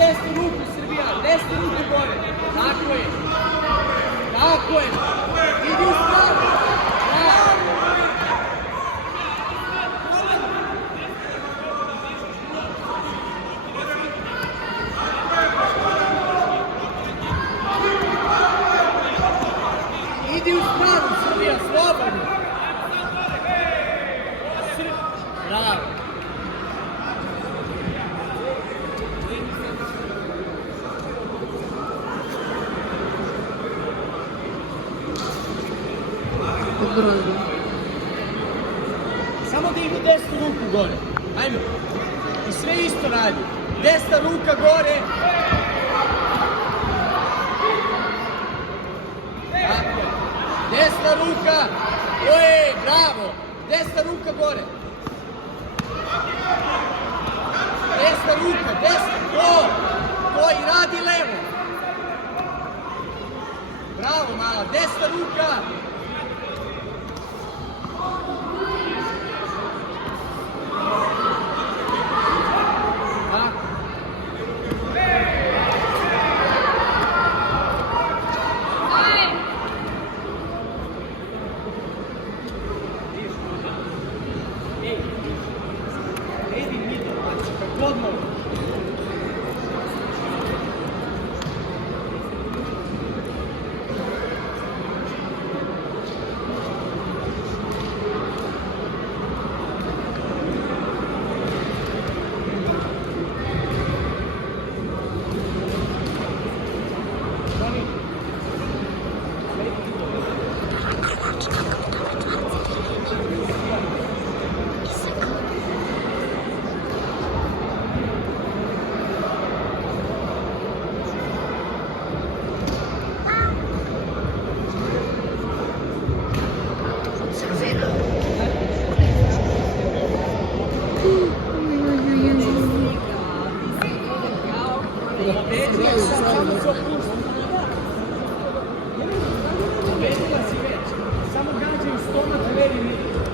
desnu ruku, Srbija, desnu ruku gore. Tako je. Tako je. Idi u stranu. Bravo. Idi u stranu, Srbija, slobodno. Bravo. Samo da idu desnu ruku gore. Ajmo. I sve isto radi. Desna ruka gore. Tako je. Desna ruka. Oje, bravo. Desna ruka gore. Desna ruka, desna. To i radi levo. Bravo, mala. Desna ruka. Pobedila si već. Samo gađaj u stomak levi middle.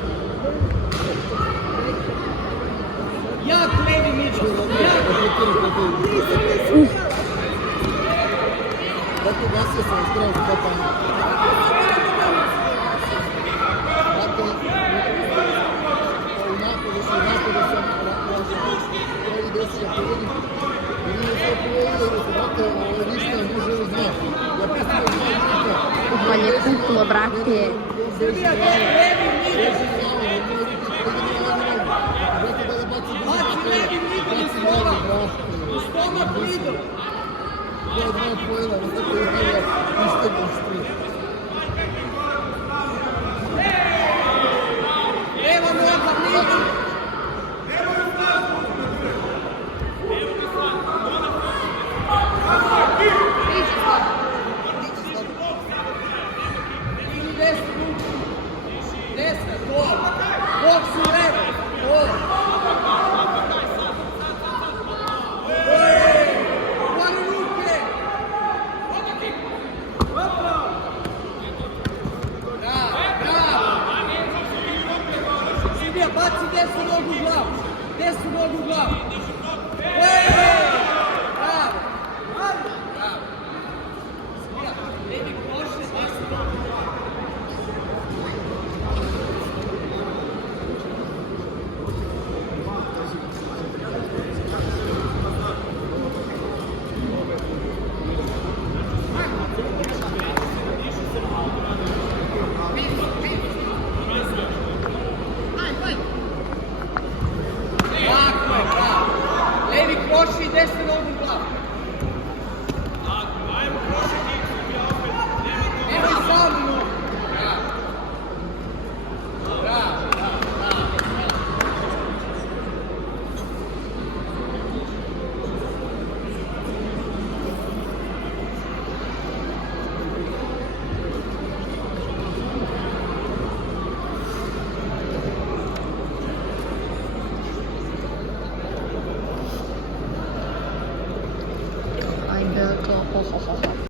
Jak levi middle. Jak. Tako gasio sam skroz kopanje. Tako u napadu sam prošao. Ovi desija povedi. I nije sve povedio, zato ništa ne može ovo znati. Ja postavljam 2 minuta. Bolje kuklo, brate. Srbija, levi middle. Baci levi middle u stomak. U stomak middle. To je 2 pojela, na tako je bila istegla strih. Leva noga middle. Idi desnu ruku. Desna, to. Boksu levo. To. Gore ruke. Bravo, bravo. Srbija, baci desnu nogu u glavu. Desnu nogu u glavu. Bravo. Bravo. Srbija, levi koše, desnu nogu. Tako je, bravo. Levi koši i desnu nogu u glavu. Nemoj samu nogu. Bravo. Bravo, bravo, bravo. Ay, Belko.